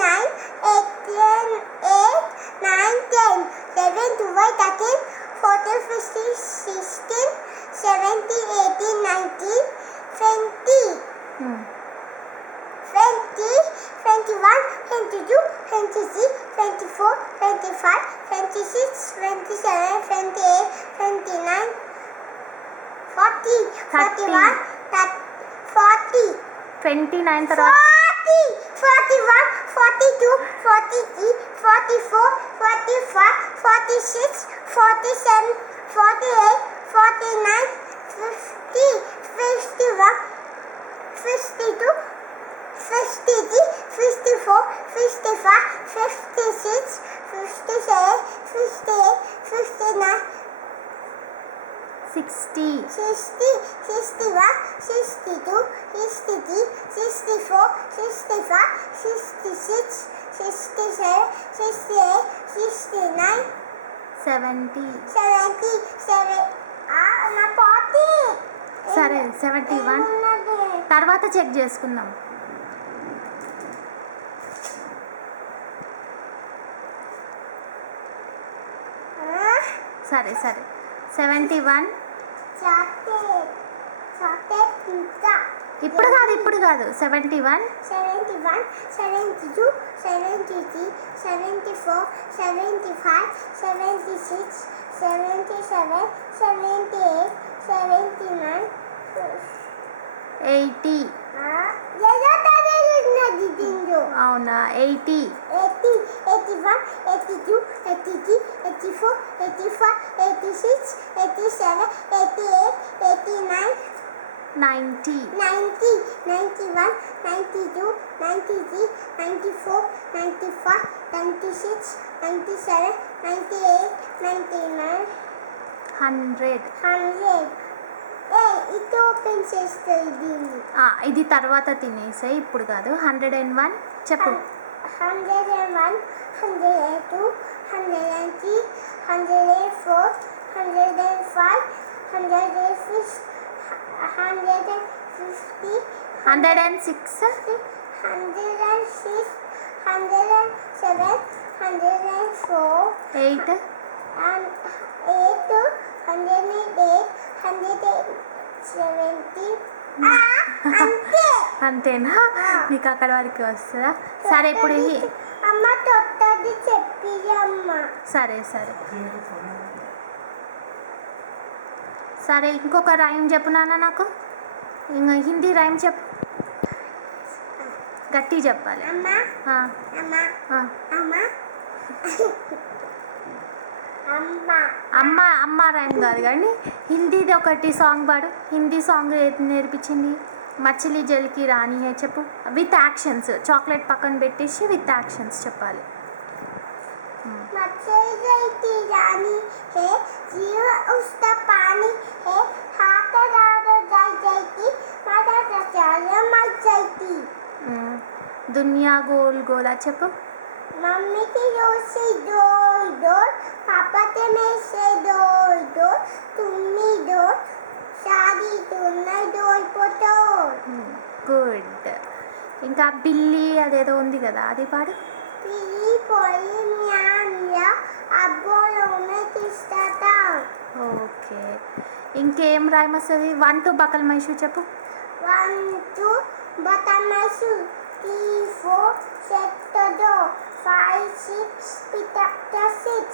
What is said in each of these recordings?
9, 8, 10, 8, 9, 10, 11, 12, 13, 14, 15, 16, 17, 18, 19, 20, 20, 21, 22, 23, 24, 25, 26, 27, 28, 29, 40, 41, 40, 29 తర్వాత 40, 41, 42, 43, 44, 45, 46, 47, 48, 49, 50, 51, 52, 53, 54, 55, 56, 57, 58, 59, 60 60, 61, 62, 63, 64, 65, 66, 67, 68, 69, 70 70, 7, నా 40. సరే 71 తర్వాత చెక్ చేసుకుందాం. సరే 71 ఇప్పుడు కాదు 71 71, 72, 73, 74, 75, 76, 77, 78, 79, 80 అవునా 80 80, 81, 82, 83, 84, 85, 86, 87, 88, 89, 90 90, 91, 92, 93, 94, 95, 96, 97, 98, 99, 100 100. ఇది ఓపెన్ చేస్తుంది దీన్ని. ఇది తర్వాత తినేసాయి, ఇప్పుడు కాదు. 101 చెప్పు. 101, 102, 103, 104, 105, 106, 150, 106 106, 107, 104, 8 and 8, 108, 170. అంతే. అంతేనా? నీకు అక్కడ వరకు వస్తుందా? సరే ఇప్పుడు అమ్మ తొట్టది చెప్పి అమ్మ. సరే ఇంకొక రైమ్ చెప్పు నాన్న నాకు. ఇంకా హిందీ రైమ్ చెప్పు, గట్టి చెప్పాలి. అమ్మ అమ్మ అమ్మ అమ్మ అమ్మ రైమ్ కాదు కానీ హిందీది ఒకటి సాంగ్ పాడు. హిందీ సాంగ్ నేర్పించింది మచిలీ జల్కి రాణి హే చెప్పు, విత్ యాక్షన్స్. చాక్లెట్ పక్కన పెట్టేసి విత్ యాక్షన్స్ చెప్పాలి. मछली जलती रानी है, जीव उसका पानी है, हाथ डालो जल जाती, माता चाचा मर जाती. दुनिया गोल गोला చెప్పు. मम्मी की डोर से डोर डोर, पापा के में से डोर डोर, तुम्ही डोर, शादी तुन्ने डोर पोटोर. గుడ్. ఇంకా బిల్లి అదేదో ఉంది కదా, అది పాడు. పిల్లి పోయి మ్యా మ్యా, అబ్బోలో में किस्ता. ఓకే, ఇంకేం రైమ్ వస్తుంది? 1 2 బకల్ మైషు చెప్పు. 1 2 buckle మైషు, 3 4 set the door, 5 6 pick up the 6,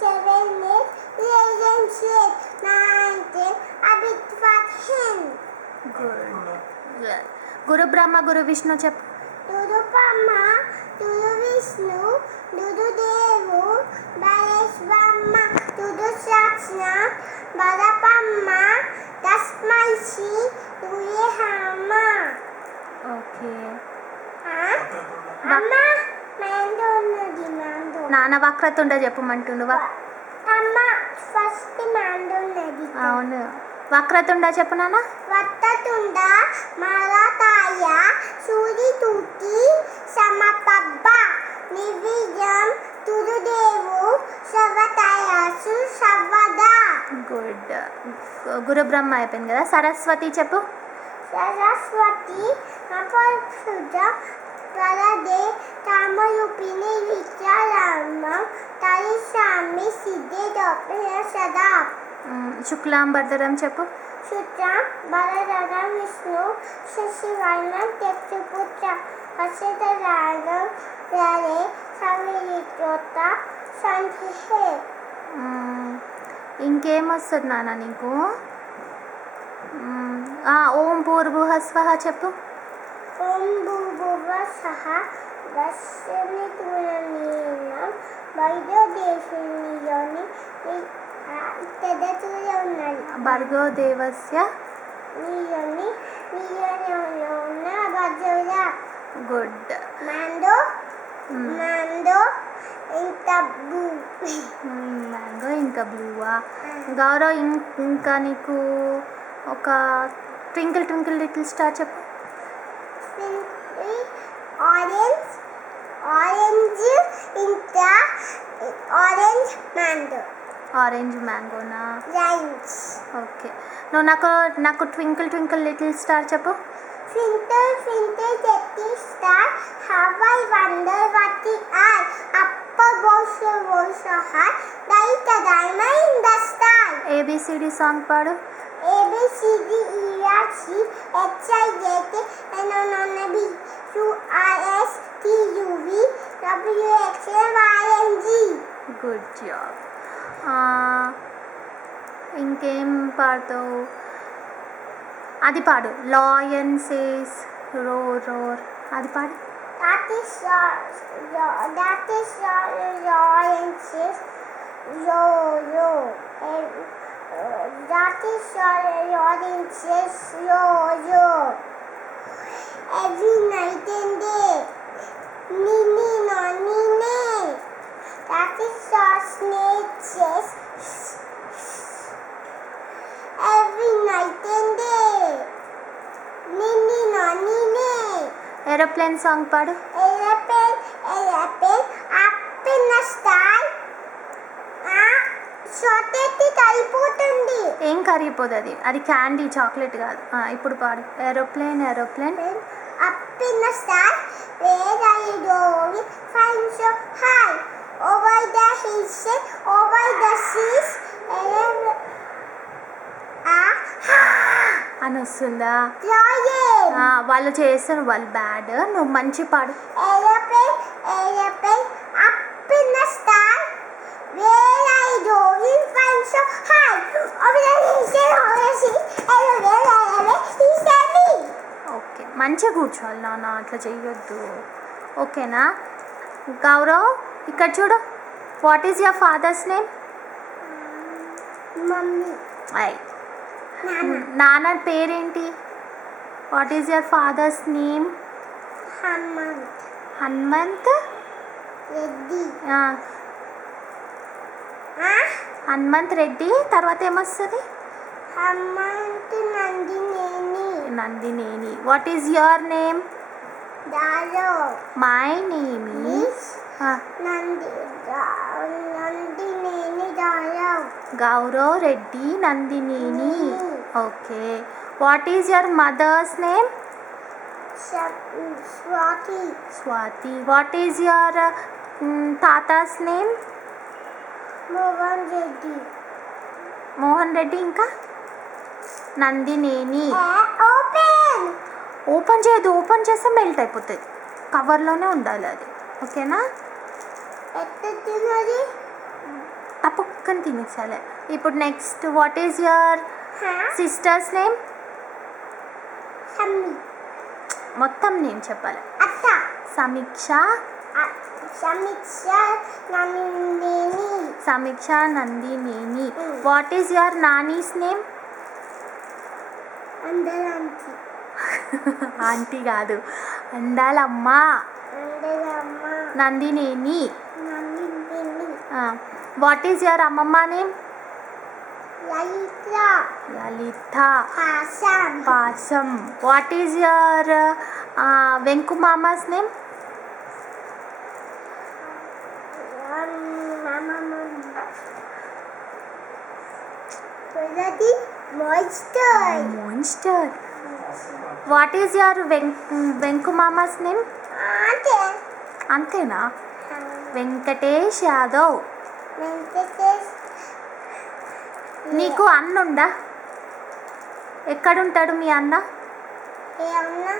7 8 11 12 9 10 a bit fat hen. Good. గురు బ్రహ్మ గురు విష్ణు చెప్పు. గురు బ్రహ్మ గురు విష్ణు గురు దేవు మహేష్ బ్రహ్మ గురు సాక్షాత్ పరబ్రహ్మ తస్మై శ్రీ గురే నమ. ఓకే. అమ్మ మ్యాండో ఉన్నది, మ్యాండో. నాన్న వక్రతుండ చెప్పమంటుండు. అమ్మ ఫస్ట్ మ్యాండో ఉన్నది. అవును, వక్రతుండ చెప్పు నాన్న. వక్రతుండ మలకాయ సూరి తూటి సమపబ్బ నివిజం తురుదేవు సవతయాసు సవదా. గుడ్. గురు బ్రహ్మ అయిపోయింది కదా. సరస్వతి చెప్పు. Saraswati అపసుజ Prade Tamarupini Vicharamam Tarisami Siddhi Dopina Sada శుక్లాంబరధరం చెప్పు. Shutram Balaram Vishnu Shashivarnam Tetraputra Vasitaranam Rare Savirikota Santihe. ఇంకేం వస్తుంది నాన్న నీకు? ఓం పూర్భువ స్వహ చెప్పు. ఓం భూభువః స్వః దశమితులనీనం వైద్యోదేశినియోని ఇత్తదతులో ఉన్నది. భర్గో దేవస్య నీయోని ఉన్న భద్రుల. గుడ్. మ్యాండో ఇంకా బ్లూ. మ్యాంగో ఇంకా బ్లూవా? గౌరవ్ ఇంకా నీకు ఒక ట్వింకిల్ ట్వింకిల్ లిటిల్ స్టార్ చెప్పు. ఆరెంజ్ ఇంకా ఆరెంజ్ మ్యాంగో. ఆరెంజ్ మ్యాంగోనా? రైన్స్. ఓకే. నువ్వు నాకు ట్వింకిల్ ట్వింకిల్ లిటిల్ స్టార్ చెప్పు. Twinkle, twinkle, little star, how I wonder what you are. Up above so high, like a diamond in the sky. ABCD song పాడు. A B C D E F G H I J K L M N O P Q R S T U V W X Y and Z. Good job. ఇంకేం పాడతావు? అది పాడు. Lion says roar అది పాడు. That is lion says yo. That is lion says yo. Every night and day, nini no nini. That is snake says every night and day, nini no nini. Aeroplane song పాడు. Airplane up in the sky. షార్టెట్టి కరిగిపోతుంది. ఏం కరిగిపోదు అది candy, chocolate కాదు. ఇప్పుడు పాడు. Aeroplane Up in the sky, where are you going? Flying so high, over the hills and over the seas. అని వస్తుందా? Lion. వాళ్ళు చేస్తారు, వాళ్ళు బ్యాడ్. నువ్వు మంచి పాడు. Airplane up in the sky, where are you going? Flying so high, over the hills and over the seas. Okay, మంచిగా కూర్చోవాలి నాన్న, అట్లా చెయ్యొద్దు. ఓకేనా? గౌరవ్ ఇక్కడ చూడు. What is your father's name? Mummy. నాన్న పేరేంటి? What is your father's name? Hanumanth Reddy. Hanumanth Reddy. తర్వాత ఏమొస్తుంది? Hanumanth Nandineni. What is your name? Daarav. My name is Nandineni Daarav. Gaurav Reddy Nandineni. Okay. What is your mother's name? Swathi. What is your తాతాస్ నేమ్? మోహన్ రెడ్డి. ఇంకా నందినేని. ఓపెన్ చేయదు. ఓపెన్ చేస్తే మెల్ట్ అయిపోతుంది. కవర్లోనే ఉండాలి అది. ఓకేనా? పక్కన తినేసాలే. ఇప్పుడు next, what is your sister's name? మొత్తం నేమ్ చెప్పాలి. Sameeksha Nandineni. What is your నానీస్ నేమ్? ఆంటీ కాదు, Andalamma. Nandineni. What is your అమ్మమ్మ name? Lalitha. Pasam. What is your Venku మామాస్ name? Monster. What is your Venku Mama's name? అంతే. అంతేనా? వెంకటేష్ యాదవ్. వెంకటేష్. నీకు అన్న ఉందా? ఎక్కడుంటాడు మీ అన్న? ఏమన్నా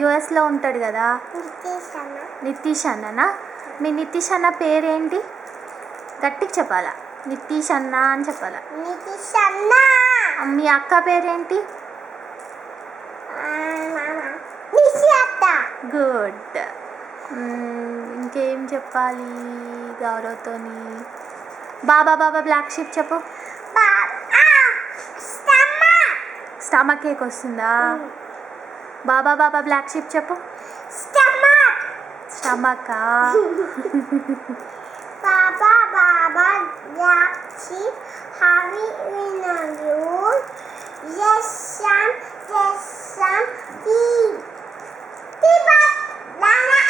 యుఎస్లో ఉంటాడు కదా. నితీష్ అన్న. నితీష్ అన్ననా? మీ నితీష్ అన్న పేరేంటి? గట్టిగా చెప్పాలా? నితీష్ అన్న అని చెప్పాలా? నితీష్ అన్న. మీ అక్క పేరేంటి? నిషి అత్త. గుడ్. ఇంకేం చెప్పాలి గౌరవ్తోని? బాబా బాబా బ్లాక్ షిప్ చెప్పు. స్టమక్ కేక్ వస్తుందా? బాబా బాబా బ్లాక్ షిప్ చెప్పు. స్టమకా? బాబా బాబా బ్లాక్ షిప్ హవి వినరు యశం యశం టీ టీ బాత్ లానా